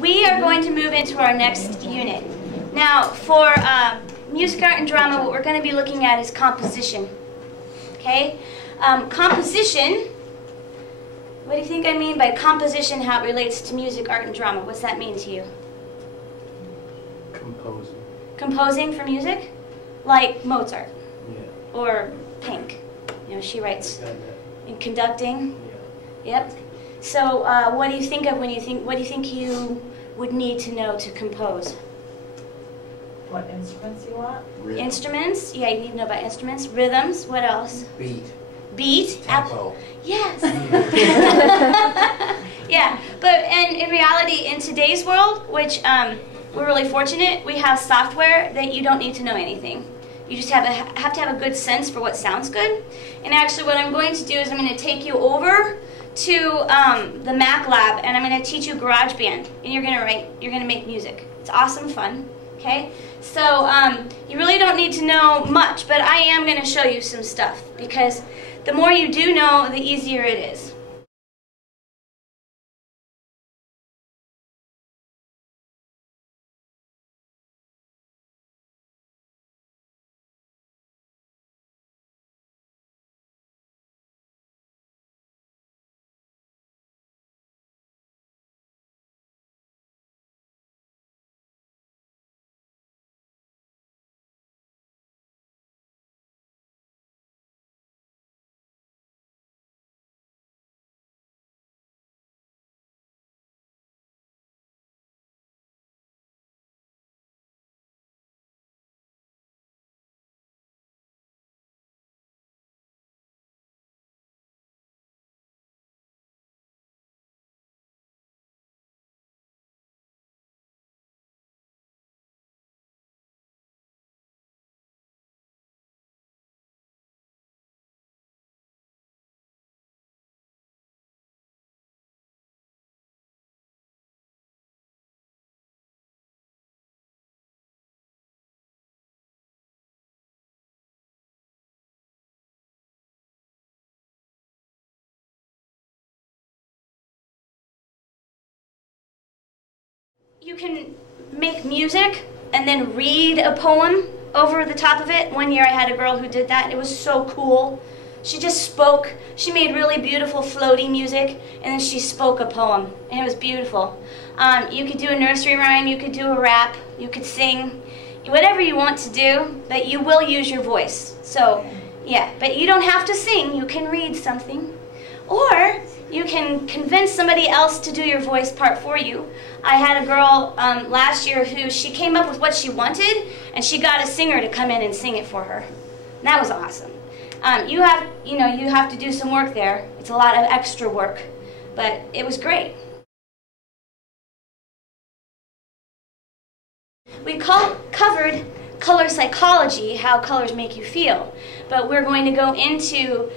we are going to move into our next unit. Now, for music, art, and drama, what we're going to be looking at is composition. Okay? Composition, what do you think I mean by composition, how it relates to music, art, and drama? What's that mean to you? Composing. Composing for music? Like Mozart. Yeah. Or Pink. You know, she writes. In conducting? Yeah. Yep. So what do you think of when you think, what do you think you would need to know to compose? What instruments you want? Rhythm. Instruments? Yeah, you need to know about instruments. Rhythms, what else? Beat. Beat? Tempo. Yes. Yeah, but and in reality, in today's world, which we're really fortunate, we have software that you don't need to know anything. You just have to have a good sense for what sounds good. And actually what I'm going to do is I'm going to take you over to the Mac lab, and I'm going to teach you GarageBand, and you're going to make music. It's awesome fun, okay? So you really don't need to know much, but I am going to show you some stuff, because the more you do know, the easier it is. You can make music and then read a poem over the top of it. One year I had a girl who did that. It was so cool. She just spoke. She made really beautiful floaty music, and then she spoke a poem, and it was beautiful. You could do a nursery rhyme, you could do a rap, you could sing, whatever you want to do, but you will use your voice. So, yeah, but you don't have to sing. You can read something. Or you can convince somebody else to do your voice part for you. I had a girl last year who she came up with what she wanted, and she got a singer to come in and sing it for her. And that was awesome. You have to do some work there. It's a lot of extra work, but it was great. We covered color psychology, how colors make you feel, but we're going to go into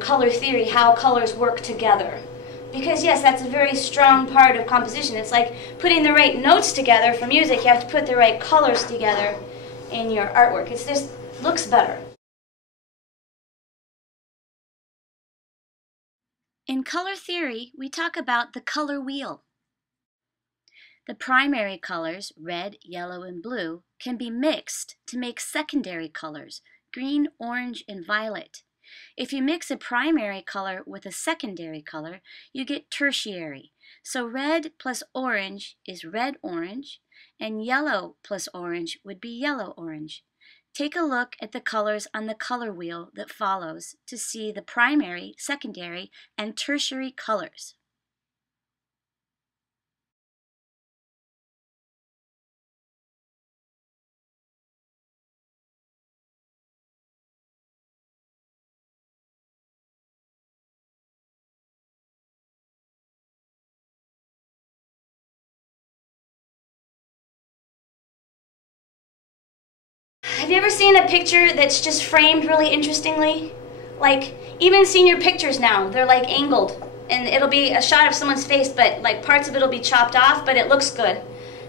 color theory, how colors work together. Because yes, that's a very strong part of composition. It's like putting the right notes together for music. You have to put the right colors together in your artwork. It just looks better. In color theory, we talk about the color wheel. The primary colors, red, yellow, and blue, can be mixed to make secondary colors, green, orange, and violet. If you mix a primary color with a secondary color, you get tertiary. So red plus orange is red-orange, and yellow plus orange would be yellow-orange. Take a look at the colors on the color wheel that follows to see the primary, secondary, and tertiary colors. Have you ever seen a picture that's just framed really interestingly? Like, even senior pictures now, they're like angled. And it'll be a shot of someone's face, but like parts of it will be chopped off, but it looks good.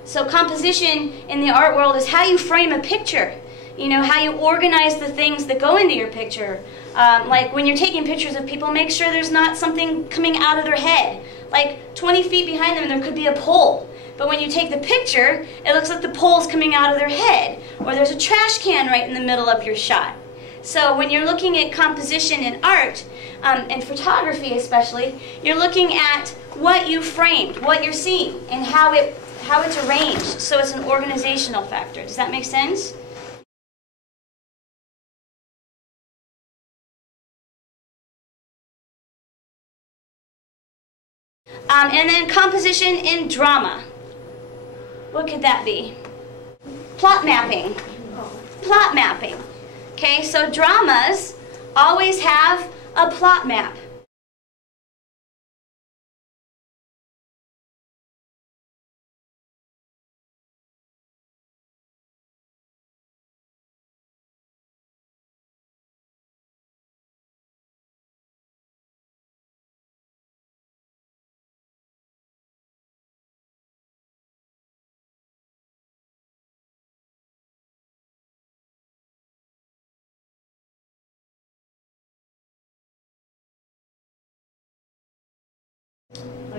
So composition in the art world is how you frame a picture. You know, how you organize the things that go into your picture. Like when you're taking pictures of people, make sure there's not something coming out of their head. Like 20 feet behind them, there could be a pole. But when you take the picture, it looks like the pole's coming out of their head, or there's a trash can right in the middle of your shot. So when you're looking at composition in art, and photography especially, you're looking at what you framed, what you're seeing, and how it's arranged. So it's an organizational factor. Does that make sense? And then composition in drama. What could that be? Plot mapping. Plot mapping. Okay, so dramas always have a plot map.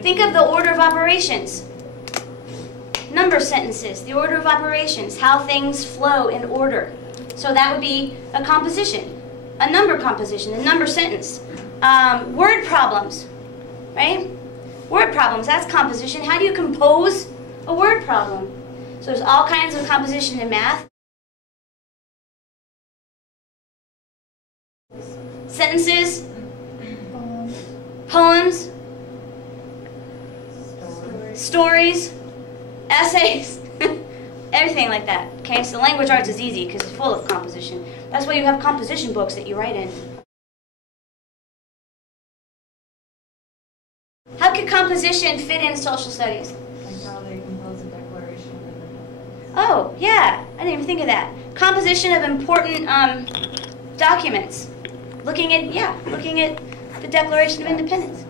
Think of the order of operations. Number sentences, the order of operations, how things flow in order. So that would be a composition, a number composition, a number sentence. Word problems, right? Word problems, that's composition. How do you compose a word problem? So there's all kinds of composition in math. Sentences, poems, stories, essays, everything like that. Okay, so language arts is easy because it's full of composition. That's why you have composition books that you write in. How could composition fit in social studies? Like how they compose a declaration of independence. Oh, yeah, I didn't even think of that. Composition of important documents. Looking at the Declaration of Independence.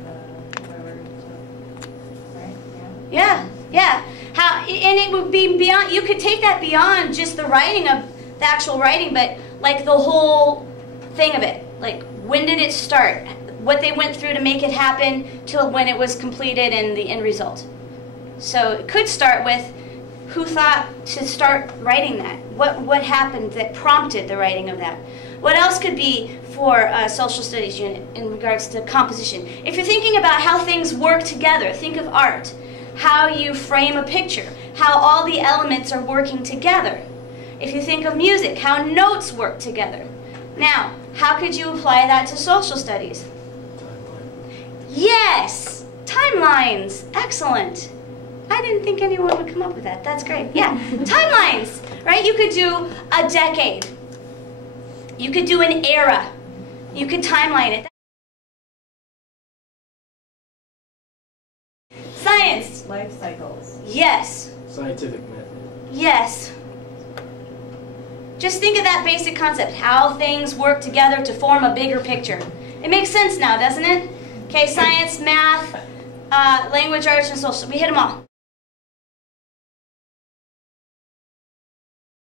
Yeah, yeah. And it would be beyond, you could take that beyond just the writing of the actual writing, but like the whole thing of it. Like, when did it start? What they went through to make it happen till when it was completed and the end result. So it could start with who thought to start writing that? What happened that prompted the writing of that? What else could be for a social studies unit in regards to composition? If you're thinking about how things work together, think of art. How you frame a picture, how all the elements are working together. If you think of music, how notes work together. Now, how could you apply that to social studies? Yes! Timelines! Excellent! I didn't think anyone would come up with that. That's great. Yeah, timelines, right? You could do a decade. You could do an era. You could timeline it. Science. Life cycles. Yes. Scientific method. Yes. Just think of that basic concept, how things work together to form a bigger picture. It makes sense now, doesn't it? Okay, science, math, language arts, and social. We hit them all.